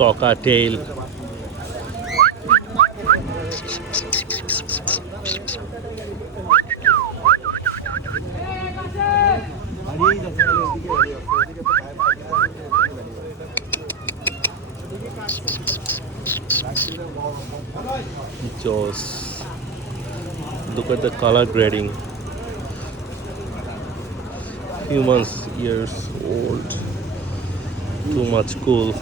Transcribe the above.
cocktail. Jaws. Look at the color grading. Humans years old. Too much cool.